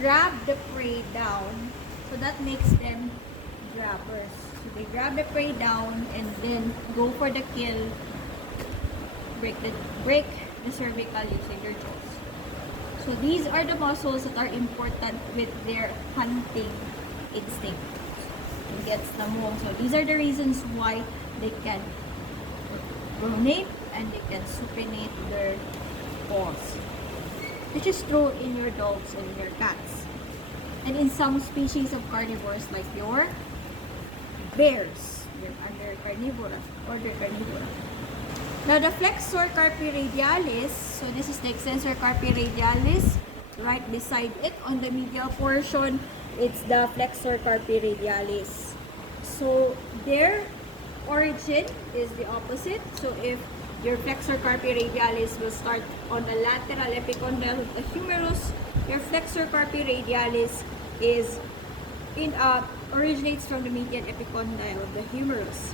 grab the prey down. So that makes them grabbers. So they grab the prey down and then go for the kill, break the cervical using their jaws. So these are the muscles that are important with their hunting instinct. It gets the mo. So these are the reasons why they can pronate and they can supinate their paws. Which is true in your dogs and your cats. And in some species of carnivores like your bears, they're under carnivora or they're carnivora. Now the flexor carpi radialis, so this is the extensor carpi radialis. Right beside it on the medial portion, it's the flexor carpi radialis. So their origin is the opposite. So if your flexor carpi radialis will start on the lateral epicondyle of the humerus, your flexor carpi radialis is originates from the median epicondyle of the humerus.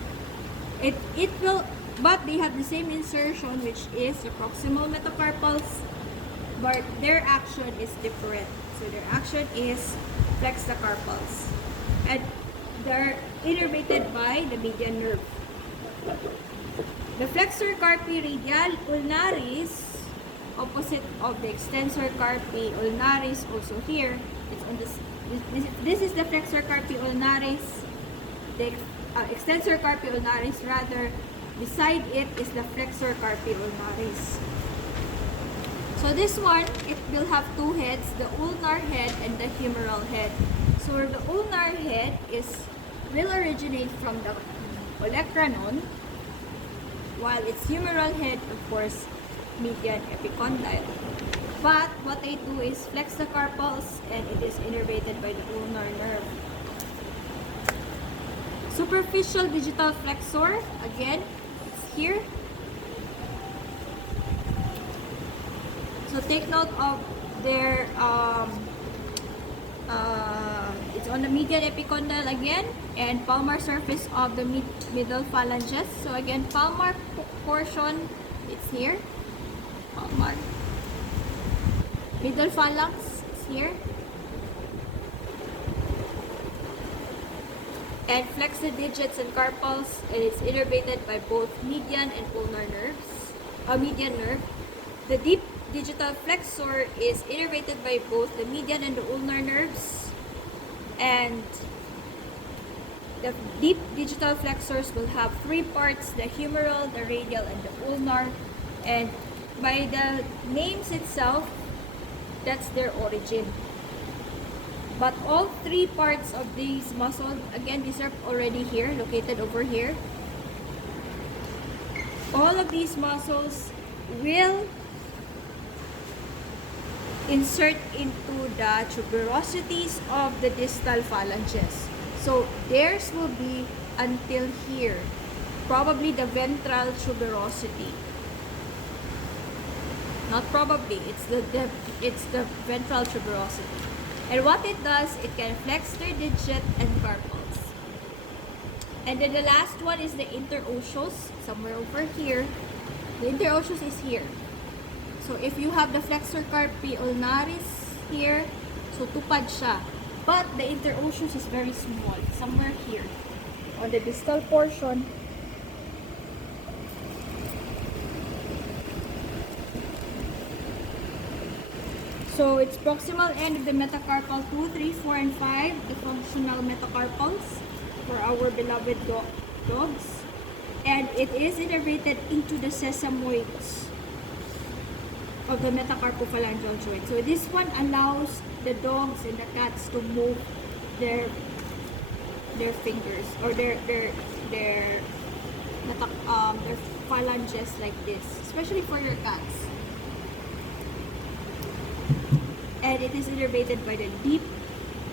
It will, but they have the same insertion, which is the proximal metacarpals, but their action is different. So their action is flex the carpals, and they're innervated by the median nerve. The flexor carpi radial ulnaris, opposite of the extensor carpi ulnaris, also here. It's on this is the flexor carpi ulnaris. The extensor carpi ulnaris, rather, beside it is the flexor carpi ulnaris. So this one, it will have two heads, the ulnar head and the humeral head. So the ulnar head will originate from the olecranon, while its humeral head, of course, median epicondyle. But what they do is flex the carpals, and it is innervated by the ulnar nerve. Superficial digital flexor, again, it's here. So take note of their, it's on the median epicondyle again, and palmar surface of the middle phalanges. So again, palmar portion, it's here. Palmar. Middle phalanx is here. And flex the digits and carpals, and it's innervated by both median and ulnar nerves. Median nerve. The deep digital flexor is innervated by both the median and the ulnar nerves. And the deep digital flexors will have three parts: the humeral, the radial, and the ulnar. And by the names itself, that's their origin. But all three parts of these muscles, again, these are already here, located over here. All of these muscles will insert into the tuberosities of the distal phalanges. So theirs will be until here, probably the ventral tuberosity. Not probably, it's the ventral tuberosity. And what it does, it can flex their digit and carpals. And then the last one is the interosseous, somewhere over here. The interosseous is here. So if you have the flexor carpi ulnaris here, so tupad siya. But the interosseous is very small, somewhere here on the distal portion. So it's proximal end of the metacarpal 2, 3, 4, and 5, the functional metacarpals for our beloved dogs. And it is innervated into the sesamoids of the metacarpophalangeal joint. So this one allows the dogs and the cats to move their fingers or their phalanges like this, especially for your cats. And it is innervated by the deep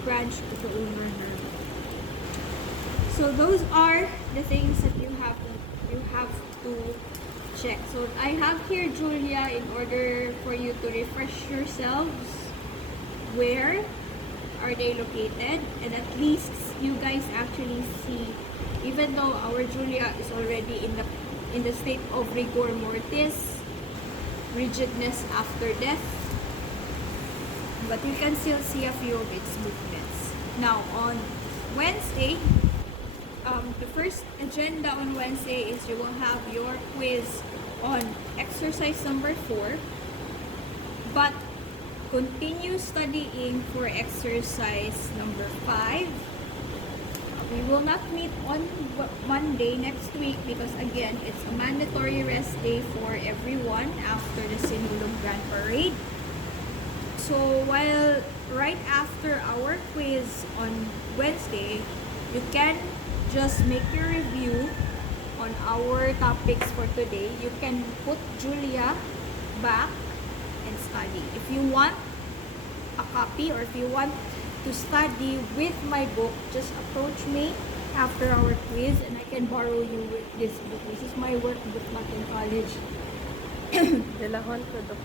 branch of the ulnar nerve. So those are the things that you have to check. So I have here, Julia, in order for you to refresh yourselves, where are they located, and at least you guys actually see, even though our Julia is already in the state of rigor mortis, rigidness after death, but you can still see a few of its movements. Now, on Wednesday, the first agenda on Wednesday is you will have your quiz on exercise number 4, but continue studying for exercise number 5. We will not meet on Monday next week because again, it's a mandatory rest day for everyone after the Sinulog Grand Parade. So while right after our quiz on Wednesday, you can just make your review on our topics for today. You can put Julia back and study. If you want a copy or if you want to study with my book, just approach me after our quiz and I can borrow you with this book. This is my workbook back in college. Dalahon ko, Dok.